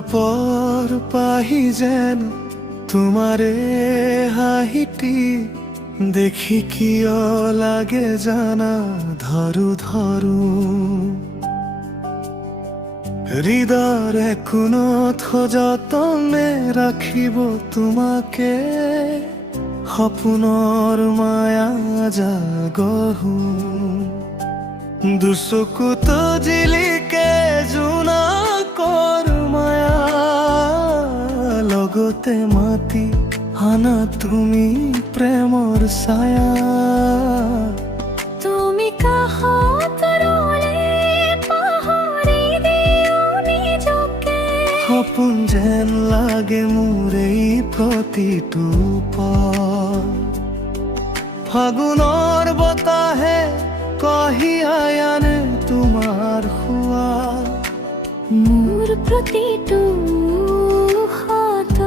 গোলাপর পাহি যেন তোমারে হাহিটি দেখি কিয় লাগে জানা ধরু ধরু হৃদয়ে কোনো যতনে রাখিব তোমাকে সপোনৰ মায়া জাগহু দুচকুত জিলিকে জোনাকৰ মায়া লগতে মাতি আনা তুমি প্ৰেমৰ ছায়া তুমি কাষত ৰলে পাহৰি দিও নিজকে সপোন যেন লাগে মোৰ এই প্ৰতিটো পল ফাগুনৰ বতাহে কঢ়িয়াই আনে তোমাৰ খোৱা মোৰ প্ৰতিটো হাত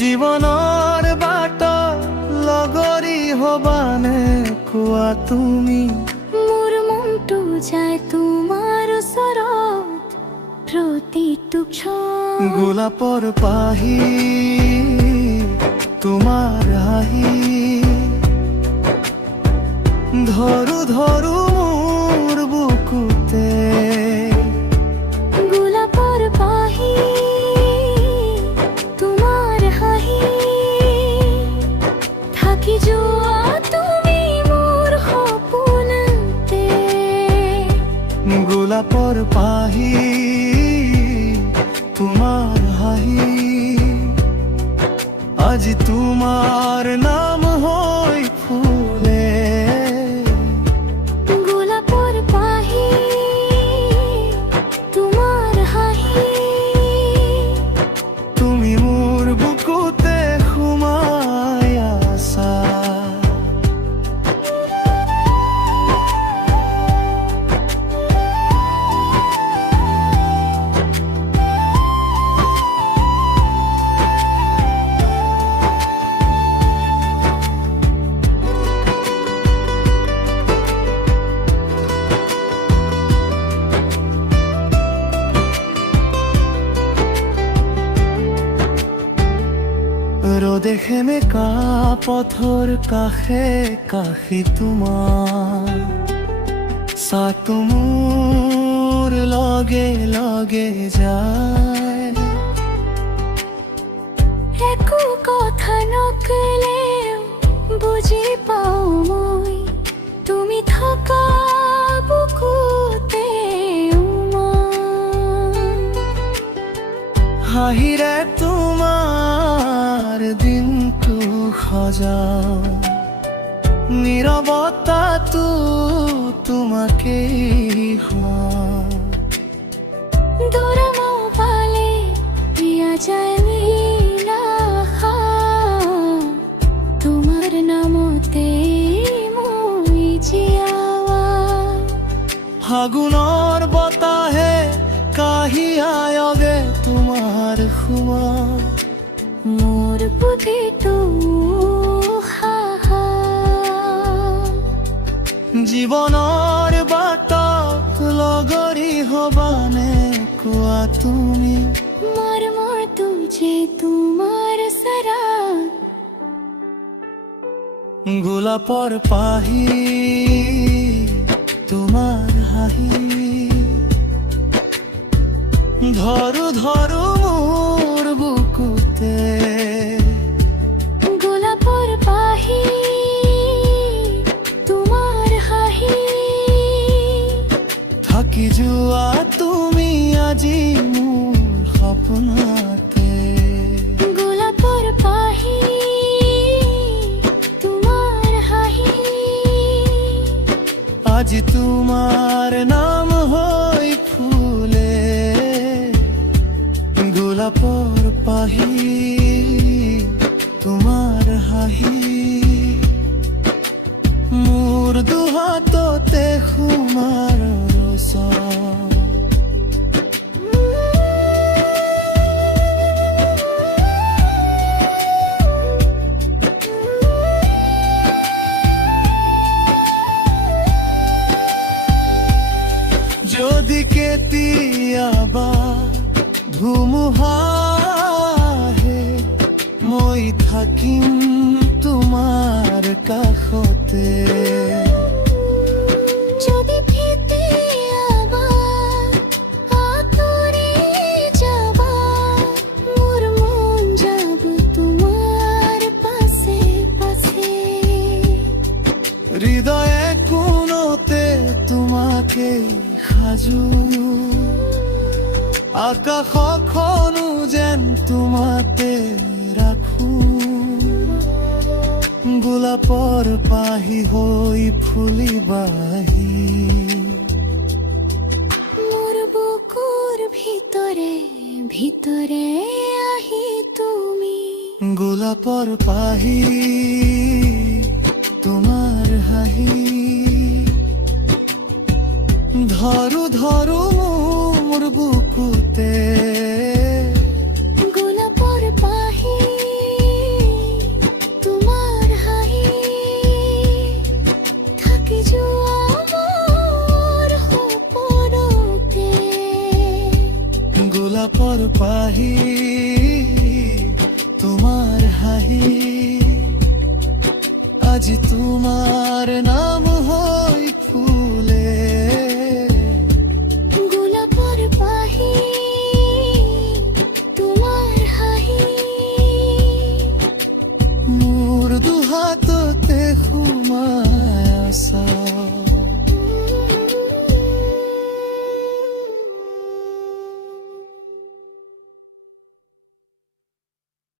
জীৱনৰ বাট লগৰী হবানে কোৱা তুমি মোৰ মনটো যায় তোমাৰ ওচৰত প্ৰতিটো ক্ষণ গোলাপৰ পাহি তোমাৰ হাঁহি ধৰু ধৰু মোৰ বুকুতে গোলাপৰ পাহি তোমাৰ হাঁহি থাকি যোৱা তুমি মোৰ সপোনতে গোলাপৰ পাহি তোমাৰ হাঁহি আজি তোমাৰ নাম হৈ ফুলে গোলাপৰ পাহি তোমাৰ হাঁহি তুমি মোৰ বুকুতে সোমাই আছা ৰ'দে মেকা পথৰ কাষে কাষে তোমাৰ ছাটো মোৰ লগে লগে যায় একো কথা নকলেও বুজি পাওঁ মই তুমি থকা বুকুতে হাঁহিৰে তোমাৰ দিনটো সজাও নীৰৱতাটো তোমাকেই খুৱাওঁ দূৰমৌ পালে প্ৰিয়া যায় নীলাশা তোমাৰ নামতে মই জীয়াৱা ফাগুনৰ বতাহে কাঢ়িয়াই অগে তোমাৰ খোৱা মোৰ প্ৰতিটো হাহা জীৱনৰ বাট লগৰী হবানে কোৱা তুমি মৰমৰ তুঝে তোমাৰ সৰা গোলাপৰ পাহি তোমাৰ হাঁহি ধৰু ধৰু মোৰ বুকুতে গোলাপৰ পাহি তোমাৰ হাঁহি থাকি যোৱা তুমি আজি মোৰ সপোনতে গোলাপৰ পাহি তোমাৰ হাঁহি আজি তোমাৰ নাম হৈ ফুলে গোলাপৰ পাহি তোমাৰ হাঁহি মোৰ দুহাততে সোমাৰ ৰচ যদি কেতিয়াবা ধুমুহাহে মই থাকিম তোমাৰ কাষতে যদি ফিতে আবার আতরে যাবা মোর মন যাব তোমার পাশে পাশে হৃদয়ে কোণতে তোমাকে সাজু আকাশখনো যেন তোমাতে ৰাখো গোলাপৰ পাহি হৈ ফুলিবাহি মোর বুকুর ভিতরে ভিতরে আহি তুমি গোলাপৰ পাহি তোমাৰ হাঁহি ধৰো ধৰো মোৰ বুকুতে গোলাপর পাহি তোমার হাহি থাকি যোৱা মোৰ সপোনতে গোলাপৰ পাহি তোমাৰ হাঁহি আজি তোমাৰ নাম হৈ